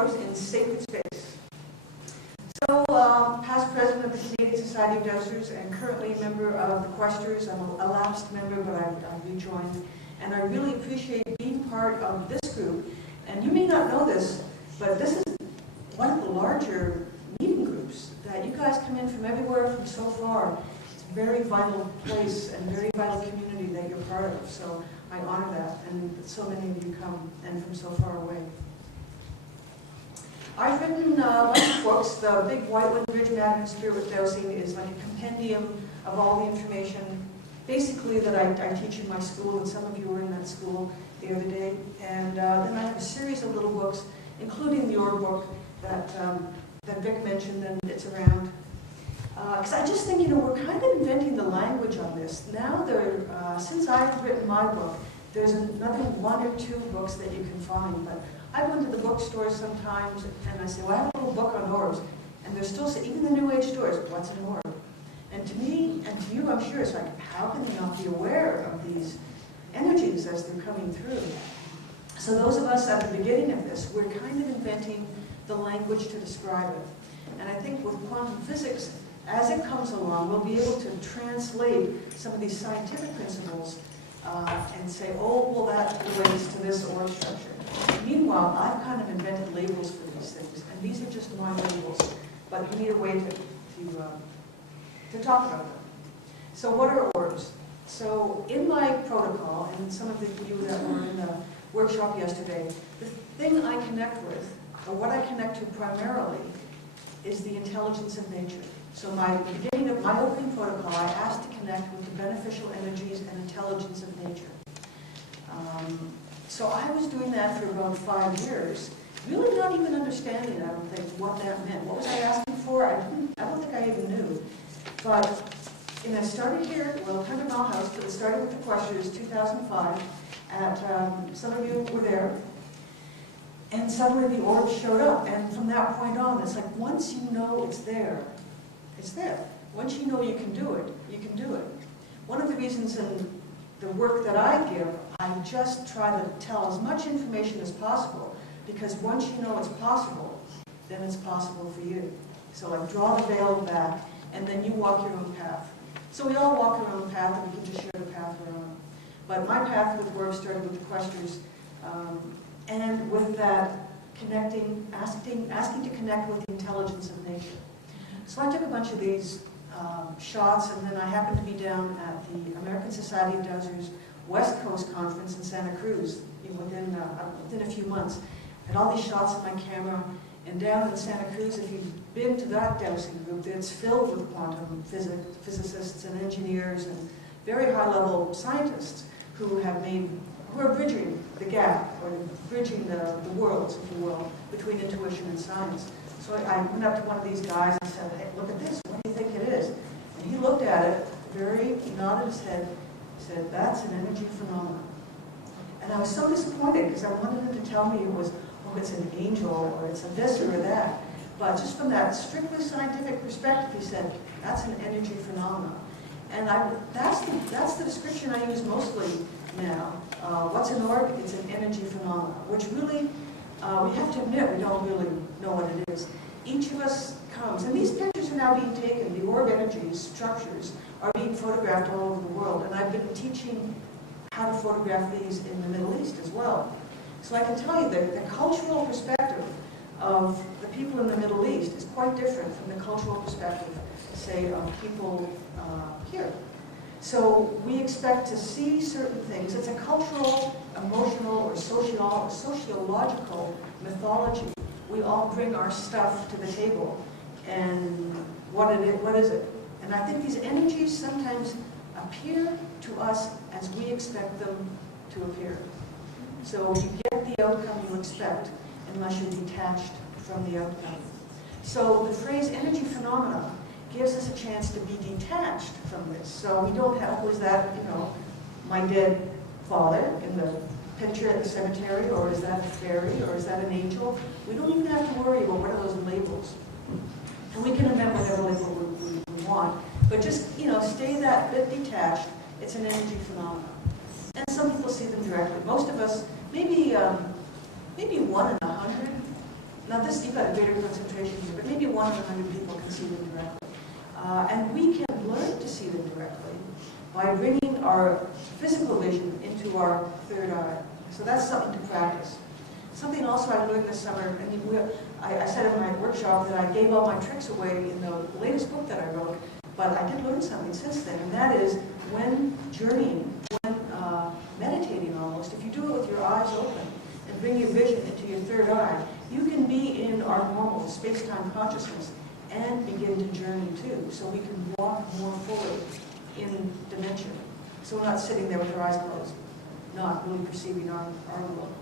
orbs in sacred space. So, past president of the Canadian Society of Dowsers and currently a member of the Questers. I'm a lapsed member, but I rejoined. And I really appreciate being part of this group. And you may not know this, but this is one of the larger meeting groups that you guys come in from everywhere from so far. It's a very vital place and very vital community that you're part of. So I honor that, and so many of you come and from so far away. I've written a bunch of books. The big white one, Bridge Matter and Spirit with Dowsing, is like a compendium of all the information, basically, that I teach in my school, and some of you were in that school the other day. And then I have a series of little books, including the Orb book that Vic mentioned, and it's around. Because I just think, we're kind of inventing the language on this. Now, since I've written my book, there's another 1 or 2 books that you can find. But I go into the bookstore sometimes, and I say, well, I have a little book on orbs. And they're still saying, even the New Age stores, what's an orb? And to me, and to you, I'm sure, it's like, how can they not be aware of these energies as they're coming through? So those of us at the beginning of this, we're kind of inventing the language to describe it. And I think with quantum physics, as it comes along, we'll be able to translate some of these scientific principles and say, oh, well, that relates to this orb structure. Meanwhile, I've kind of invented labels for these things, and these are just my labels, but you need a way to talk about them. So what are orbs? So in my protocol, and some of you that were in the workshop yesterday, the thing I connect with, or what I connect to primarily, is the intelligence of nature. So the beginning of my opening protocol, I asked to connect with the beneficial energies and intelligence of nature. So I was doing that for about 5 years, really not even understanding, I don't think, what that meant. What was I asking for? I don't think I even knew. But I started here at 100 Mile House, but it started with the Questers, 2005. Some of you were there. And suddenly the orbs showed up. And from that point on, it's like once you know it's there, it's there. Once you know you can do it, you can do it. One of the reasons in the work that I give, I just try to tell as much information as possible, because once you know it's possible, then it's possible for you. So I draw the veil back, and then you walk your own path. So we all walk our own path, and we can just share the path we're on. But my path with Orbs started with the Questers, and with that connecting, asking to connect with the intelligence of nature. So I took a bunch of these shots, and then I happened to be down at the American Society of Dowsers West Coast Conference in Santa Cruz within a few months. Had all these shots on my camera, and down in Santa Cruz, if you've been to that dowsing group, it's filled with quantum physicists and engineers and very high-level scientists who are bridging the gap, or bridging the worlds, if you will, between intuition and science. So I went up to one of these guys and said, hey, look at this, what do you think it is? And he looked at it, he nodded his head, said, that's an energy phenomenon. And I was so disappointed, because I wanted him to tell me it was, oh, it's an angel, or it's a this or that. But just from that strictly scientific perspective, he said, that's an energy phenomenon. And that's the description I use mostly now. What's an orb? It's an energy phenomenon, which really, we have to admit, we don't really know what it is. Each of us comes, and these pictures are now being taken, the orb energies, structures, are being photographed all over the world. And I've been teaching how to photograph these in the Middle East as well. So I can tell you that the cultural perspective of the people in the Middle East is quite different from the cultural perspective, say, of people here. So we expect to see certain things. It's a cultural, emotional, or sociological mythology. We all bring our stuff to the table. And what is it? And I think these energies sometimes appear to us as we expect them to appear. So you get the outcome you expect unless you're detached from the outcome. So the phrase energy phenomena gives us a chance to be detached from this. So we don't have, was that, my dead father in the picture at the cemetery, or is that a fairy, or is that an angel? We don't even have to worry about what are those labels. And we can remember whatever label we want, but just, stay that bit detached. It's an energy phenomenon. And some people see them directly. Most of us, maybe 1 in 100, Now this, you've got a greater concentration here, but maybe 1 in 100 people can see them directly. And we can learn to see them directly by bringing our physical vision into our third eye. So that's something to practice. Something also I learned this summer, and I said in my workshop that I gave all my tricks away in the latest book that I wrote, but I did learn something since then, and that is when journeying, when meditating almost, if you do it with your eyes open and bring your vision into your third eye, you can be in our normal space-time consciousness and begin to journey too, so we can walk more fully in dimension. So we're not sitting there with our eyes closed, not really perceiving our world.